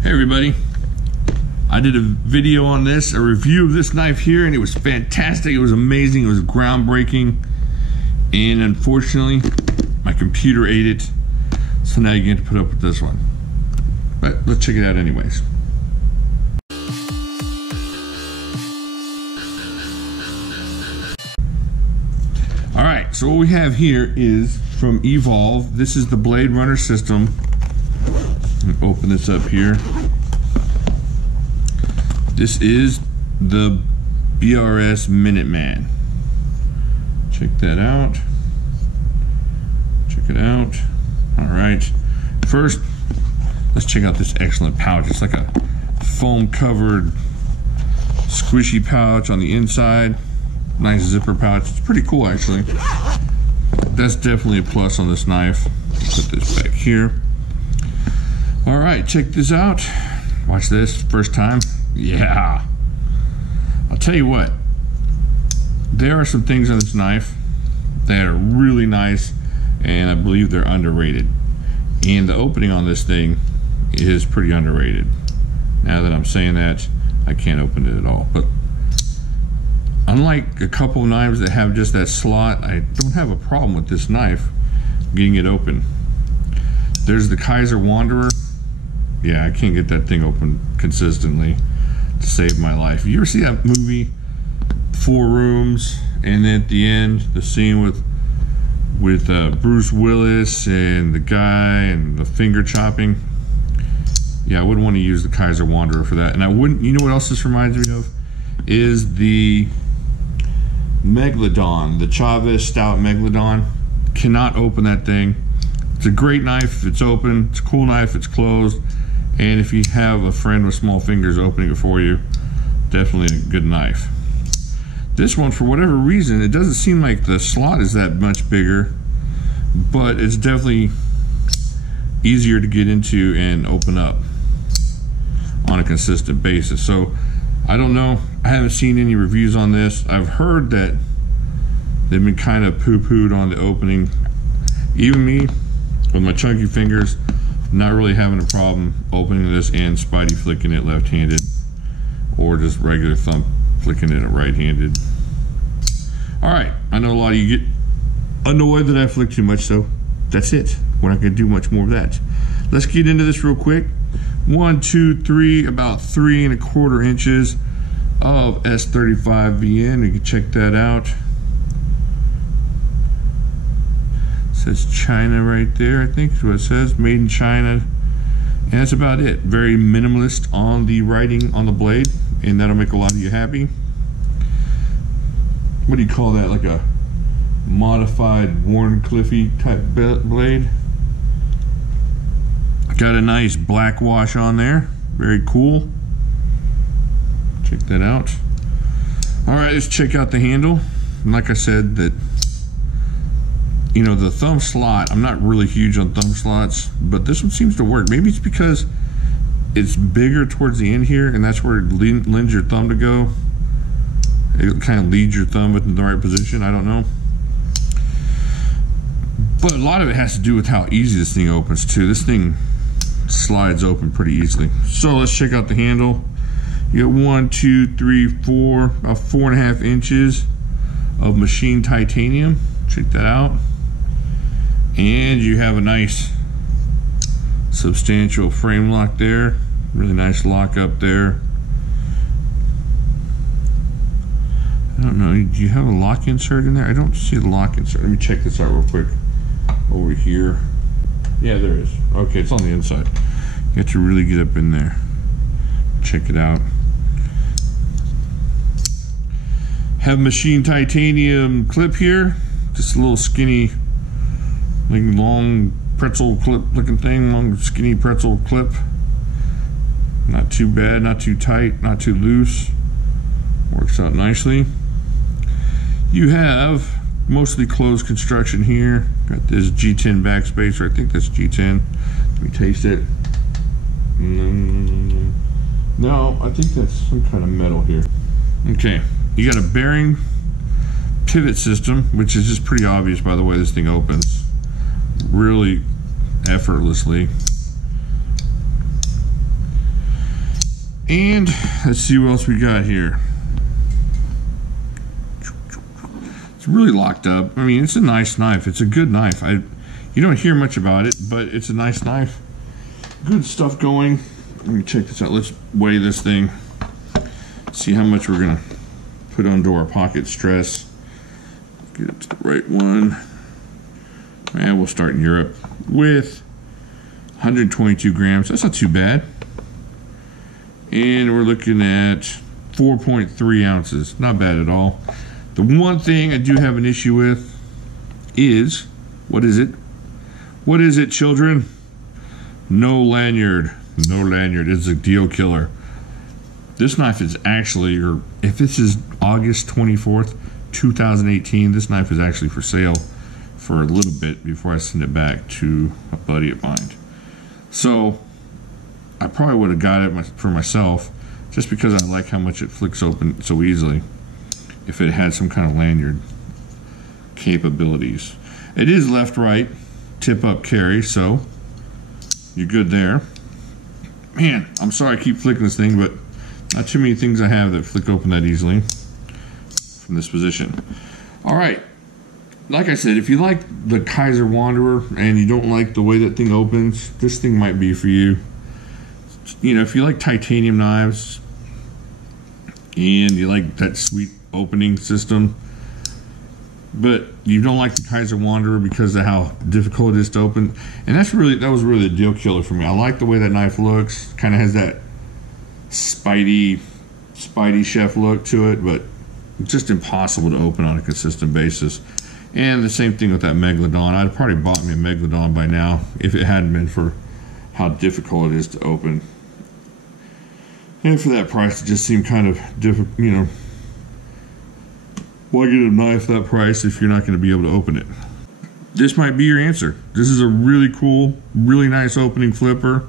Hey everybody, I did a video on this, a review of this knife here, and it was fantastic. It was amazing. It was groundbreaking, and unfortunately my computer ate it, so now you get to put up with this one, but let's check it out anyways. Alright, so what we have here is from E-VOLVE. This is the Blade Runner system. Let me open this up here. This is the BRS Minuteman. Check that out. Check it out. Alright. First, let's check out this excellent pouch. It's like a foam covered squishy pouch on the inside. Nice zipper pouch. It's pretty cool actually. That's definitely a plus on this knife. Put this back here. Alright, check this out. Watch this. First time. Yeah. I'll tell you what. There are some things on this knife that are really nice, and I believe they're underrated. And the opening on this thing is pretty underrated. Now that I'm saying that, I can't open it at all. But unlike a couple of knives that have just that slot, I don't have a problem with this knife getting it open. There's the Kaiser Wanderer. Yeah, I can't get that thing open consistently to save my life. You ever see that movie, 4 Rooms, and then at the end, the scene with Bruce Willis and the guy and the finger chopping? Yeah, I wouldn't want to use the Kaiser Wanderer for that. And I wouldn't, you know what else this reminds me of? Is the Megalodon, the Chavez Stout Megalodon. Cannot open that thing. It's a great knife if it's open. It's a cool knife if it's closed. And if you have a friend with small fingers opening it for you, definitely a good knife. This one, for whatever reason, it doesn't seem like the slot is that much bigger, but it's definitely easier to get into and open up on a consistent basis. So I don't know, I haven't seen any reviews on this. I've heard that they've been kind of poo-pooed on the opening. Even me, with my chunky fingers, not really having a problem opening this and Spidey flicking it left-handed, or just regular thumb flicking it right-handed. Alright, I know a lot of you get annoyed that I flick too much, so that's it. We're not going to do much more of that. Let's get into this real quick. 1, 2, 3, about 3 1/4 inches of S35VN. You can check that out. It says China right there, I think is what it says, made in China, and that's about it. Very minimalist on the writing on the blade, and that'll make a lot of you happy. What do you call that, like a modified Warren Cliffy type blade? Got a nice black wash on there, very cool. Check that out. Alright, let's check out the handle. And like I said, that, you know, the thumb slot, I'm not really huge on thumb slots, but this one seems to work. Maybe it's because it's bigger towards the end here, and that's where it lends your thumb to go. It kind of leads your thumb in the right position, I don't know. But a lot of it has to do with how easy this thing opens too. This thing slides open pretty easily. So let's check out the handle. You got 1, 2, 3, 4, about 4.5 inches of machined titanium. Check that out. And you have a nice substantial frame lock there. Really nice lock up there. I don't know, do you have a lock insert in there? I don't see the lock insert. Let me check this out real quick over here. Yeah, there is. Okay, it's on the inside. You have to really get up in there. Check it out. Have machined titanium clip here. Just a little skinny, like long pretzel clip looking thing, long skinny pretzel clip. Not too bad, not too tight, not too loose. Works out nicely. You have mostly closed construction here. Got this G10 backspacer. I think that's G10. Let me taste it. No, I think that's some kind of metal here. Okay, you got a bearing pivot system, which is just pretty obvious by the way this thing opens. Really effortlessly. And let's see what else we got here. It's really locked up. I mean, it's a nice knife. It's a good knife. You don't hear much about it, but it's a nice knife. Good stuff going. Let me check this out. Let's weigh this thing. See how much we're gonna put onto our pocket stress. Get it to the right one. And we'll start in Europe with 122 grams. That's not too bad. And we're looking at 4.3 ounces. Not bad at all. The one thing I do have an issue with is, what is it? What is it, children? No lanyard. No lanyard. It's a deal killer. This knife is actually, or if this is August 24th, 2018, this knife is actually for sale for a little bit before I send it back to a buddy of mine. So I probably would have got it for myself just because I like how much it flicks open so easily if it had some kind of lanyard capabilities. It is left right tip up carry, so you're good there. Man, I'm sorry I keep flicking this thing, but not too many things I have that flick open that easily from this position. All right, like I said, if you like the Kaiser Wanderer and you don't like the way that thing opens, this thing might be for you. You know, if you like titanium knives and you like that sweet opening system, but you don't like the Kaiser Wanderer because of how difficult it is to open, and that was really a deal killer for me. I like the way that knife looks. Kind of has that Spidey chef look to it, but just impossible to open on a consistent basis. And the same thing with that Megalodon. I'd probably bought me a Megalodon by now if it hadn't been for how difficult it is to open. And for that price, it just seemed kind of difficult, you know. Why get a knife that price if you're not going to be able to open it? This might be your answer. This is a really cool, really nice opening flipper.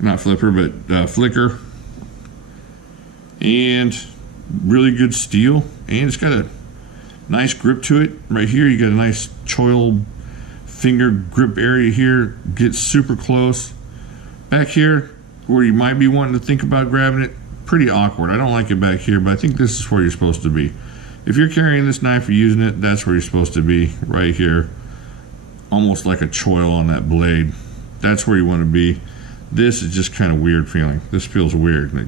Not flipper, but flicker. And really good steel. And it's got a nice grip to it. Right here, you got a nice choil finger grip area here. Gets super close. Back here, where you might be wanting to think about grabbing it, pretty awkward. I don't like it back here, but I think this is where you're supposed to be. If you're carrying this knife or using it, that's where you're supposed to be, right here. Almost like a choil on that blade. That's where you want to be. This is just kind of weird feeling. This feels weird. Like,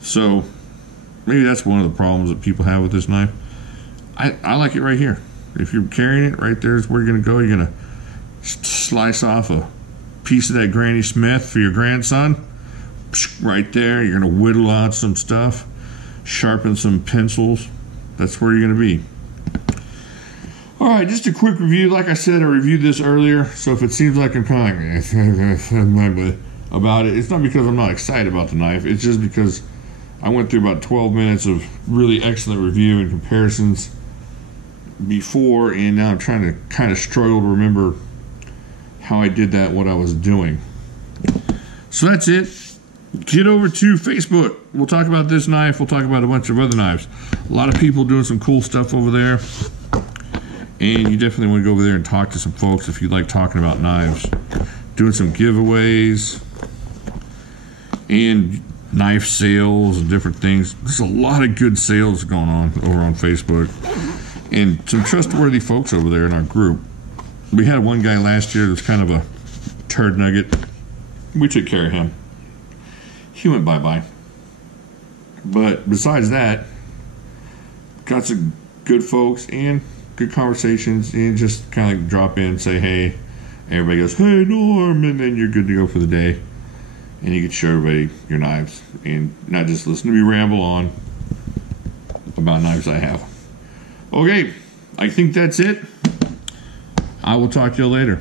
So, maybe that's one of the problems that people have with this knife. I like it right here. If you're carrying it, right there is where you're going to go. You're going to slice off a piece of that Granny Smith for your grandson. Right there. You're going to whittle out some stuff. Sharpen some pencils. That's where you're going to be. Alright, just a quick review. Like I said, I reviewed this earlier, so if it seems like I'm kind of about it, it's not because I'm not excited about the knife. It's just because I went through about 12 minutes of really excellent review and comparisons before, and now I'm trying to kind of struggle to remember how I did that, what I was doing. So that's it. Get over to Facebook. We'll talk about this knife. We'll talk about a bunch of other knives. A lot of people doing some cool stuff over there. And you definitely want to go over there and talk to some folks if you like talking about knives. Doing some giveaways and knife sales and different things. There's a lot of good sales going on over on Facebook. And some trustworthy folks over there in our group. We had one guy last year that was kind of a turd nugget. We took care of him. He went bye-bye. But besides that, got some good folks and good conversations, and just kind of like drop in, say hey. Everybody goes, hey Norm, and then you're good to go for the day. And you can show everybody your knives and not just listen to me ramble on about knives I have. Okay, I think that's it. I will talk to you later.